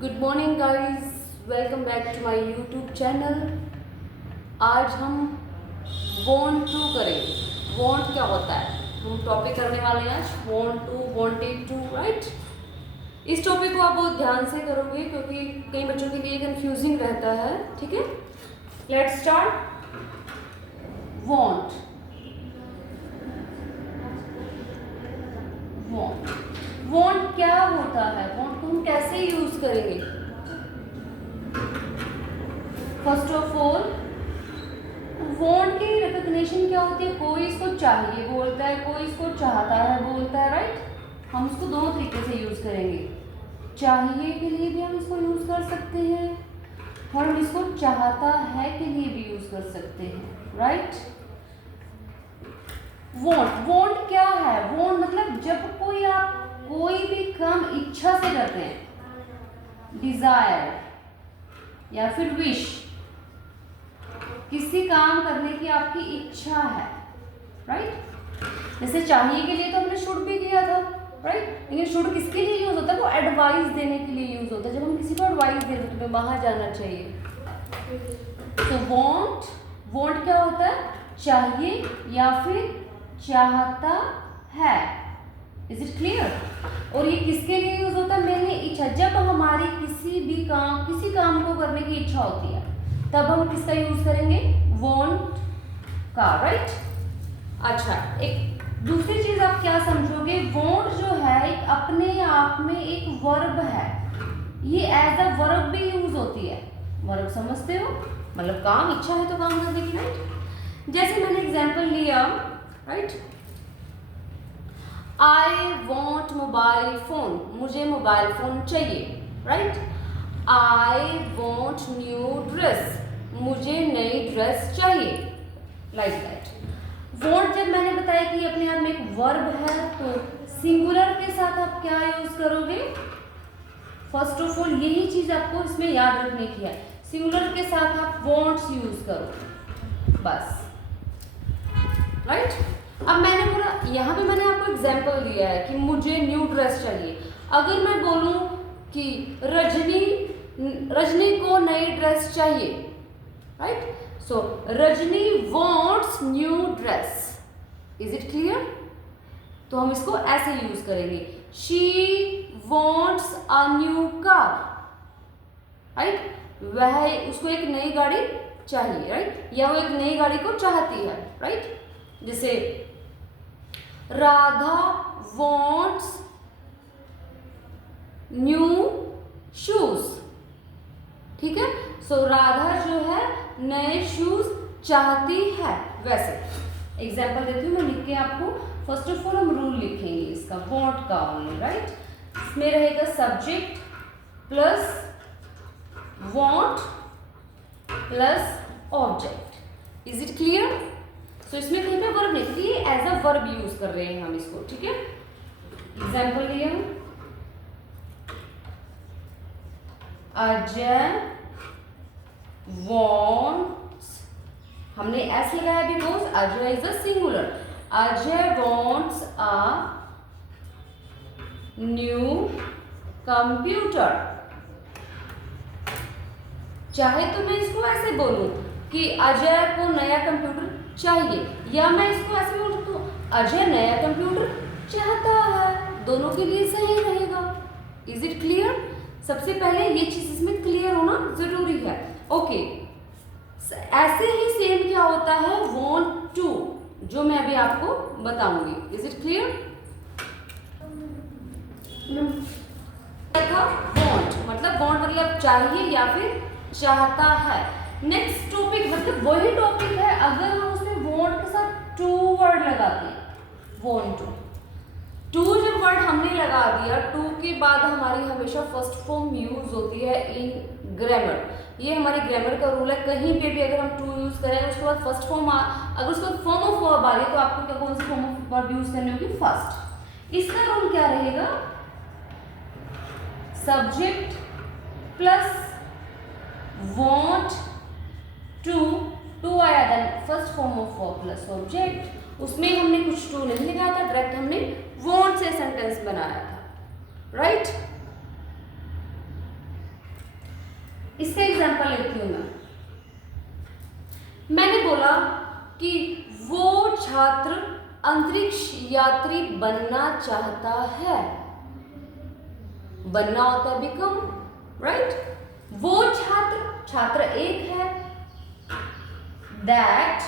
Good morning guys, welcome back to my YouTube channel. आज हम want to करेंगे। Want क्या होता है, हम टॉपिक करने वाले हैं आज want to, wanted to, right. इस टॉपिक को आप बहुत ध्यान से करोगे क्योंकि कई बच्चों के लिए कंफ्यूजिंग रहता है, ठीक है। Let's start. Want, want, want क्या होता है, वांट को हम कैसे यूज करेंगे। फर्स्ट ऑफ ऑल, वांट की रिकॉग्निशन क्या होती है, कोई इसको चाहिए बोलता है, कोई इसको चाहता है बोलता है, राइट। हम इसको दोनों तरीके से यूज करेंगे। चाहिए के लिए भी हम इसको यूज कर सकते हैं और हम इसको चाहता है के लिए भी यूज कर सकते हैं, राइट। वांट, वांट क्या है, वांट मतलब जब आप कोई भी काम इच्छा से करते हैं, डिजायर या फिर विश, किसी काम करने की आपकी इच्छा है, राइट। जैसे चाहिए के लिए तो हमने शुड भी किया था, राइट। लेकिन शुड किसके लिए यूज होता है, वो एडवाइस देने के लिए यूज होता है। जब हम किसी को एडवाइस दे रहे हैं तुम्हें बाहर जाना चाहिए, तो वांट, वांट क्या होता है, चाहिए या फिर चाहता है। Is it clear. और ये किसके लिए यूज होता है, मैंने इच्छा, जब हमारी किसी काम को करने की इच्छा होती है तब हम किसका यूज करेंगे, वांट का, राइट। अच्छा, एक दूसरी चीज आप क्या समझोगे, वांट जो है एक अपने आप में एक वर्ब है। ये एज अ वर्ब भी यूज होती है। वर्ब समझते हो, मतलब काम, इच्छा है तो काम करने की, राइट। जैसे मैंने एग्जांपल लिया, right, I want mobile phone, मुझे मोबाइल फोन चाहिए, राइट। आई वॉन्ट न्यू ड्रेस, मुझे नई ड्रेस चाहिए, लाइक दैट। वॉन्ट जब मैंने बताया कि अपने आप में एक वर्ब है, तो सिंगुलर के साथ आप क्या यूज करोगे। फर्स्ट ऑफ ऑल यही चीज आपको इसमें याद रखने की है, सिंगुलर के साथ आप वॉन्ट्स यूज करो, बस, राइट। अब मैंने बोला, यहाँ पे मैंने आपको एग्जाम्पल दिया है कि मुझे न्यू ड्रेस चाहिए। अगर मैं बोलूं कि रजनी को नई ड्रेस चाहिए, right, so Rajni wants new dress. Is it clear. तो हम इसको ऐसे यूज करेंगे, she wants a new car, right. वह, उसको एक नई गाड़ी चाहिए, राइट, या वो एक नई गाड़ी को चाहती है, राइट। जैसे राधा वॉन्ट्स न्यू शूज, ठीक है। सो राधा जो है नए शूज चाहती है। वैसे एग्जाम्पल देती हूँ मैं लिख के आपको। फर्स्ट ऑफ ऑल हम रूल लिखेंगे इसका, वॉन्ट का ओनली, राइट। इसमें रहेगा subject plus want plus object. Is it clear. तो इसमें कहीं पे वर्ब नहीं, क्योंकि एज अ वर्ब यूज कर रहे हैं हम इसको, ठीक है। एग्जाम्पल लिया, अजय वॉन्ट्स, हमने एस लगाया because Ajay is a singular. Ajay wants a new computer. चाहे तो मैं इसको ऐसे बोलूं कि अजय को नया कंप्यूटर चाहिए, या मैं इसको ऐसे बोल सकती हूँ अजय नया कंप्यूटर चाहता है। दोनों के लिए सही रहेगा। Is it clear. सबसे पहले ये चीज इसमें क्लियर होना जरूरी है, ओके। ऐसे ही सेम क्या होता है वांट टू, जो मैं अभी आपको बताऊंगी। Is it clear. वांट मतलब चाहिए या फिर चाहता है। नेक्स्ट टॉपिक मतलब वही टॉपिक है, अगर हम उसमें वांट के साथ टू वर्ड लगाते हैं, वांट टू, टू जब वर्ड हमने लगा दिया, टू के बाद हमारी हमेशा फर्स्ट फॉर्म यूज होती है इन ग्रामर। ये हमारी ग्रामर का रूल है, कहीं पे भी अगर हम टू यूज करें उसके बाद फर्स्ट फॉर्म, अगर उसके बाद फॉर्म ऑफ वर्ब आ रही है तो आपको क्या, कौन सी फॉर्म ऑफ वर्ब यूज करनी होगी, फर्स्ट। इसका रूल क्या रहेगा, सब्जेक्ट प्लस want टू आया, then first form of verb plus object. उसमें हमने कुछ टू नहीं लगाया था, डायरेक्ट हमने want से सेंटेंस बनाया था, राइट। लिखती हूँ मैंने बोला कि वो छात्र अंतरिक्ष यात्री बनना चाहता है, बनना होता है बिकम, राइट। वो छात्र, छात्र एक है, दैट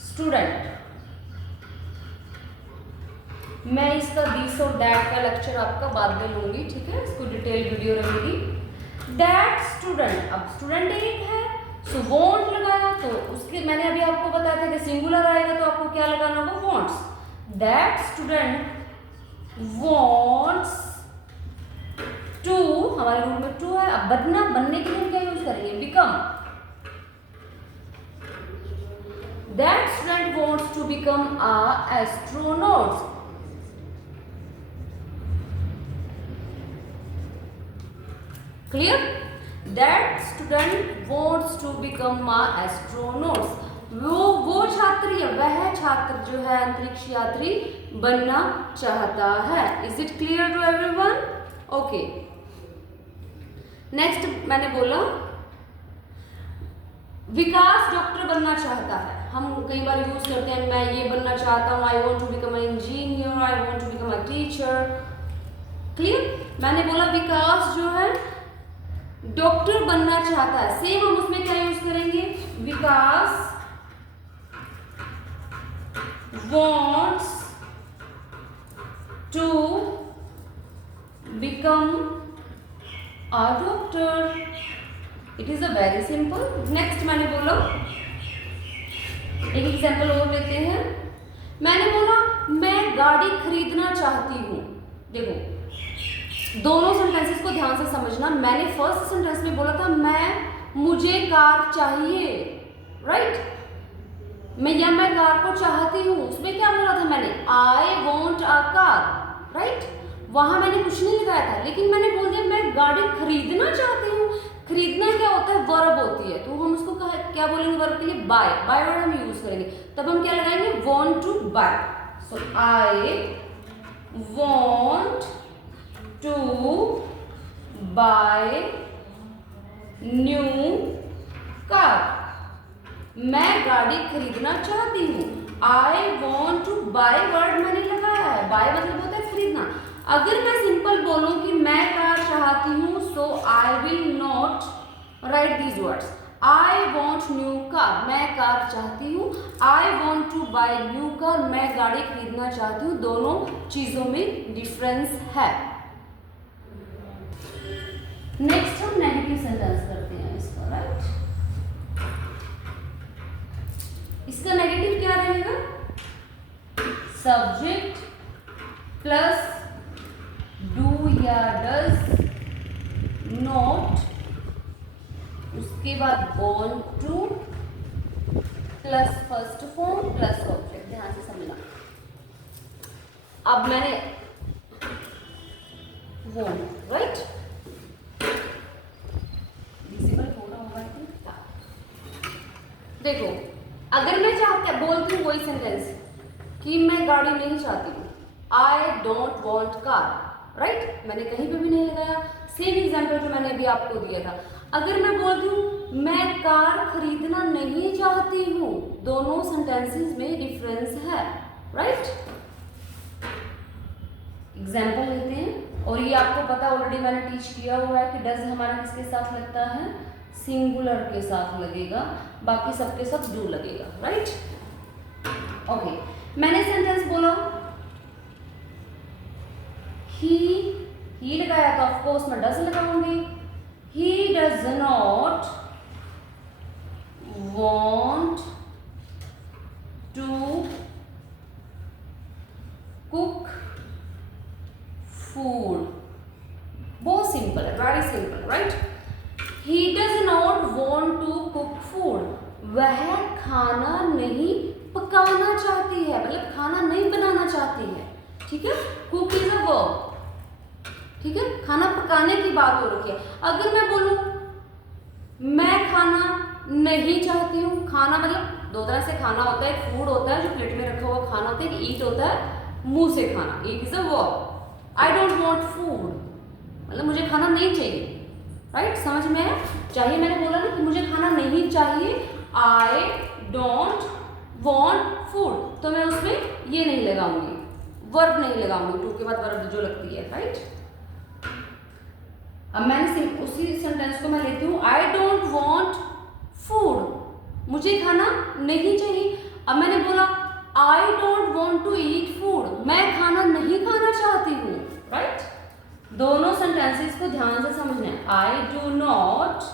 स्टूडेंट, मैं इसका दिस और दैट का लेक्चर आपका बाद में लूंगी, ठीक है, इसको डिटेल वीडियो रहेगी। दैट स्टूडेंट, अब स्टूडेंट एक है, सो वॉन्ट लगाया, तो उसके मैंने अभी आपको बताया था कि सिंगुलर आएगा तो आपको क्या लगाना होगा, wants. That student wants to, हमारे रूल में टू है। अब बनना, बनने के लिए क्या यूज करेंगे, become. That student wants to become a astronaut. Clear? That student wants to become an astronaut. वो छात्र या वह छात्र जो है अंतरिक्ष यात्री बनना चाहता है। Is it clear to everyone? Okay. Next मैंने बोला विकास डॉक्टर बनना चाहता है। हम कई बार यूज करते हैं, मैं ये बनना चाहता हूँ, I want to become an engineer, I want to become a teacher. Clear? मैंने बोला विकास जो है डॉक्टर बनना चाहता है, सेम हम उसमें क्या यूज करेंगे, विकास wants to become a doctor. It is a very simple. Next मैंने बोला एक एग्जाम्पल और लेते हैं। मैंने बोला मैं गाड़ी खरीदना चाहती हूँ। देखो दोनों सेंटेंसेस को ध्यान से समझना। मैंने फर्स्ट सेंटेंस में बोला था मुझे कार चाहिए, राइट, मैं कार को चाहती हूँ। उसमें क्या बोला था मैंने, I want a car, right. वहां मैंने कुछ नहीं लगाया था, लेकिन मैंने बोल दिया मैं गाड़ी खरीदना चाहती हूँ। खरीदना क्या होता है, वर्ब होती है, तो हम उसको क्या बोलेंगे वर्ब के लिए, बाय। बाय वर्ड हम यूज करेंगे, तब हम क्या लगाएंगे, want to buy. So I want to buy new car. मैं गाड़ी खरीदना चाहती हूँ। I want to buy word मैंने लगाया है, बाय मतलब होता है खरीदना। अगर मैं सिंपल बोलूं कि मैं कार चाहती हूँ, so I will not write these words. I want new car, मैं कार चाहती हूँ। I want to buy new car, मैं गाड़ी खरीदना चाहती हूँ। दोनों चीजों में डिफरेंस है। नेक्स्ट हम नेगेटिव सेंटेंस करते हैं इसका, राइट। इसका नेगेटिव क्या रहेगा, सब्जेक्ट प्लस डू या डज नॉट, उसके बाद born to plus first form plus object. ध्यान से समझना। अब मैंने वॉन्ट, राइट, देखो अगर मैं बोलती हूँ वही सेंटेंस कि मैं गाड़ी नहीं चाहती हूँ, आई डोंट वॉन्ट कार, राइट, मैंने कहीं पे भी नहीं लगाया। सेम एग्जाम्पल जो मैंने अभी आपको दिया था। अगर मैं बोलती हूँ मैं कार खरीदना नहीं चाहती हूँ, दोनों सेंटेंसेस में डिफरेंस है, राइट। एग्जाम्पल लेते हैं, और ये आपको पता ऑलरेडी मैंने टीच किया हुआ है कि डज हमारा किसके साथ लगता है, सिंगुलर के साथ लगेगा, बाकी सबके साथ डू लगेगा, राइट। ओके, मैंने सेंटेंस बोला ही लगाया तो ऑफ कोर्स मैं डज लगाऊंगी। He does not want to cook food. बहुत सिंपल है, very simple, right. He does not want to cook food. वह खाना नहीं पकाना चाहती है, मतलब खाना नहीं बनाना चाहती है, ठीक है। Cook is a verb, ठीक है, खाना पकाने की बात हो रही है। अगर मैं बोलूं मैं खाना नहीं चाहती हूँ, खाना मतलब दो तरह से खाना होता है, फूड होता है जो प्लेट में रखा हुआ खाना होता है, ईट होता है मुंह से खाना, eat is a verb. I don't want food मतलब मुझे खाना नहीं चाहिए, राइट, समझ में है? चाहिए मैंने बोला ना कि मुझे खाना नहीं चाहिए, आई डोंट वॉन्ट फूड, तो मैं उसमें ये नहीं लगाऊंगी, वर्ब नहीं लगाऊंगी, टू के बाद वर्ब जो लगती है, राइट। अब मैंने उसी सेंटेंस को मैं लेती हूँ, आई डोंट वॉन्ट फूड, मुझे खाना नहीं चाहिए। अब मैंने बोला I don't want to eat food, मैं खाना नहीं खाना चाहती हूँ, राइट। दोनों सेंटेंसेस को ध्यान से समझना है। I do not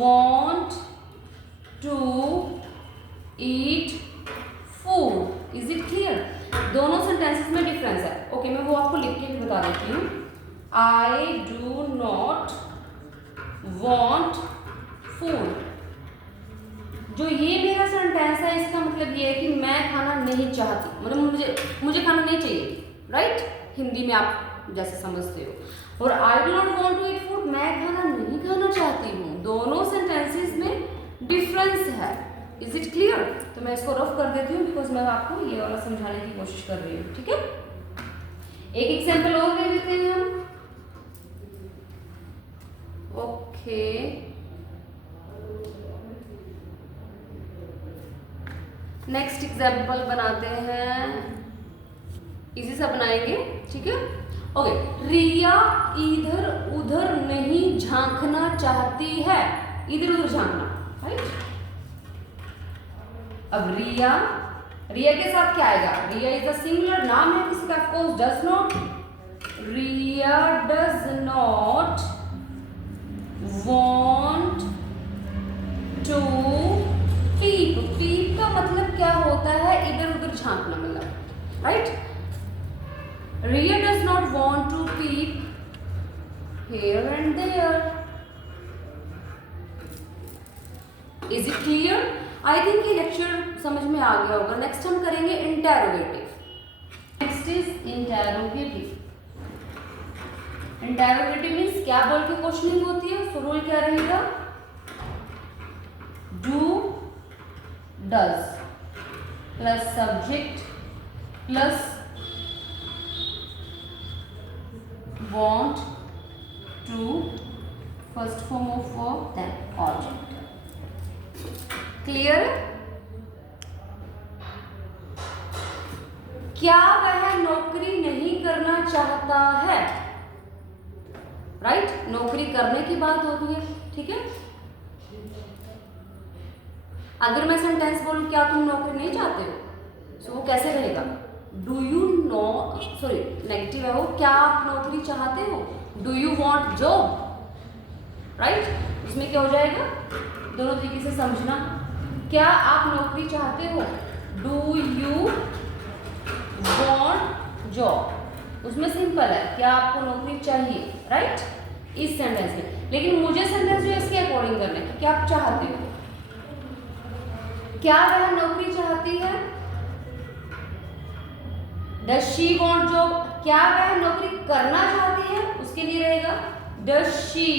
want to eat food, is it clear? दोनों सेंटेंसेस में डिफरेंस है। ओके, मैं वो आपको लिख के भी बता देती हूँ। I do not want food, जो ये मेरा सेंटेंस है इसका मतलब ये है कि मैं खाना नहीं चाहती, मतलब मुझे खाना नहीं चाहिए, राइट, हिंदी में आप जैसे समझते हो। और I do not want to eat food, मैं खाना नहीं खाना चाहती हूँ। दोनों सेंटेंसेस में डिफरेंस है। Is it clear? तो मैं इसको रफ कर देती हूँ बिकॉज मैं आपको ये वाला समझाने की कोशिश कर रही हूँ, ठीक है। एक एग्जाम्पल और ले लेते हैं हम। ओके, नेक्स्ट एग्जाम्पल बनाते हैं, इसी से बनाएंगे, ठीक है। ओके, रिया इधर उधर नहीं झांकना चाहती है, इधर उधर झांकना, राइट। अब रिया के साथ क्या आएगा? रिया इज अ सिंगुलर, नाम है किसी का, of course does not, Riya does not want to peep. Peep का मतलब क्या होता है? इधर उधर झांकना, मतलब, right. Riya does not want to peep here and there. Is it clear? I think ये लेक्चर समझ में आ गया होगा। नेक्स्ट हम करेंगे interrogative. Next is interrogative. Interrogative means क्या बोल के क्वेश्चनिंग होती है। सो रूल क्या रहेगा? Do does plus subject plus want to, first form of verb, then object. Clear? क्या वह नौकरी नहीं करना चाहता है? राइट, नौकरी करने की बात होती है, ठीक है। अगर मैं सेंटेंस बोलूं क्या तुम नौकरी नहीं चाहते हो, तो वो कैसे रहेगा? Do you know, sorry negative है वो, क्या आप नौकरी चाहते हो? Do you want job, right. इसमें क्या हो जाएगा? दोनों तरीके से समझना। क्या आप नौकरी चाहते हो? डू यू वॉन्ट जॉब, उसमें सिंपल है, क्या आपको नौकरी चाहिए, राइट, इस सेंटेंस में। लेकिन मुझे सेंटेंस जो इसके अकॉर्डिंग करना है कि क्या आप चाहते हो, क्या वह नौकरी चाहती है? Does she want job? क्या वह नौकरी करना चाहती है? उसके लिए रहेगा Does she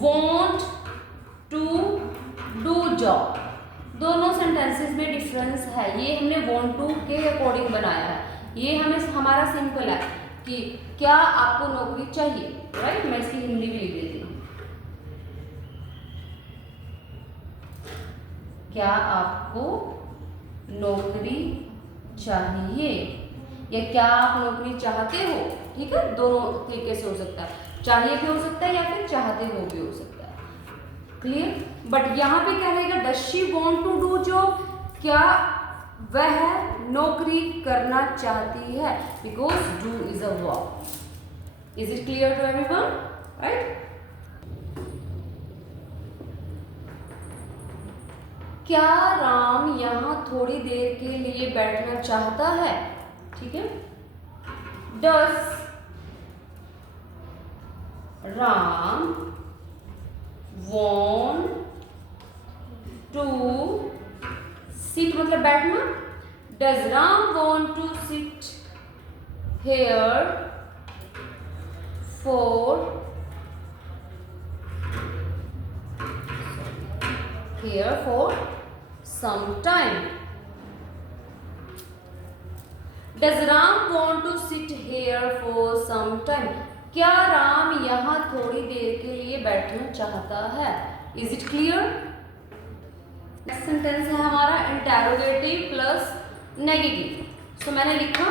want to do job? दोनों सेंटेंसेस में डिफरेंस है। ये हमने want to के अकॉर्डिंग बनाया है। ये हमें हमारा सिंपल है कि क्या आपको नौकरी चाहिए, राइट। मैं इसकी हिंदी भी लिख देती हूँ। क्या आपको नौकरी चाहिए, या क्या आप नौकरी चाहते हो, ठीक है। दोनों तरीके से हो सकता है, चाहिए भी हो सकता है या फिर चाहते हो भी हो सकता है। क्लियर? बट यहाँ पे क्या रहेगा? Does she want to do job, क्या वह नौकरी करना चाहती है, because do is a verb. Is it clear to everyone? Right. क्या राम यहाँ थोड़ी देर के लिए बैठना चाहता है, ठीक है। Does Ram want to sit, मतलब बैठना। Does Ram want to sit here for some time? Does Ram want to sit here for some time? क्या राम यहाँ थोड़ी देर के लिए बैठना चाहता है? Is it clear? Next sentence है हमारा इंटेरोगेटिव प्लस नेगेटिव। सो मैंने लिखा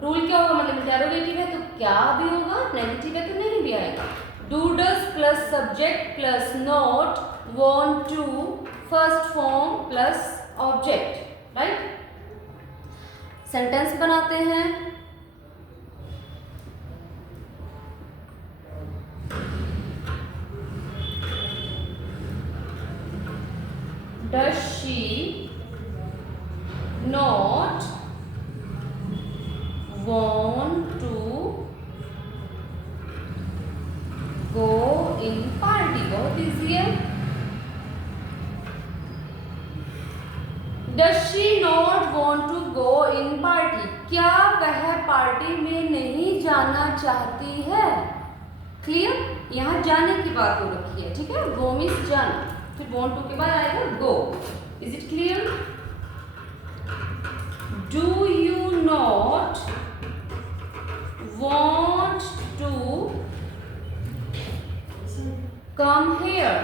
रूल क्या होगा, मतलब इंटेरोगेटिव है तो क्या भी होगा, नेगेटिव है तो नहीं भी आएगा। Do does plus subject plus not, want to, first form plus object, right. Sentence बनाते हैं। Does she not want to go in party? बहुत इजी है। Does she not want to go in party? क्या वह party में नहीं जाना चाहती है? क्लियर? यहाँ जाने की बात हो रखी है, ठीक है। गो मीन्स जाना, फिर want to के बाद आएगा go. Is it clear? Do you not want to come here?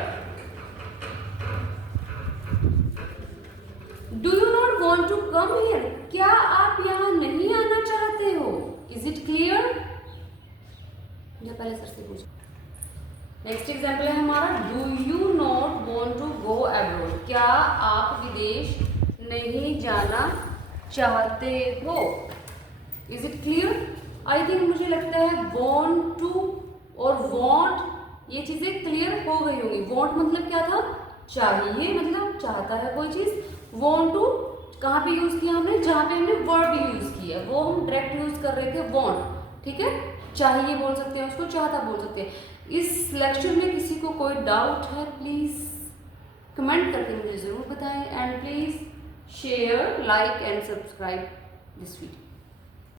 Do you not want to come here? क्या आप यहाँ नहीं आना चाहते हो? Is it clear? जो पहले सर से पूछो। नेक्स्ट एग्जाम्पल है हमारा do you not want to go abroad? क्या आप विदेश नहीं जाना चाहते हो? Is it clear? I think मुझे लगता है वॉन्ट टू और वॉन्ट ये चीजें क्लियर हो गई होंगी। वॉन्ट मतलब क्या था? चाहिए, मतलब चाहता है कोई चीज। वॉन्ट टू कहाँ पे यूज किया हमने? जहाँ पे हमने वर्ब यूज किया, वो हम डायरेक्ट यूज कर रहे थे वॉन्ट, ठीक है। चाहिए बोल सकते हैं उसको, चाहता बोल सकते हैं। इस लेक्चर में किसी को कोई डाउट है प्लीज कमेंट करके मुझे जरूर बताएं, and please share, like and subscribe this video.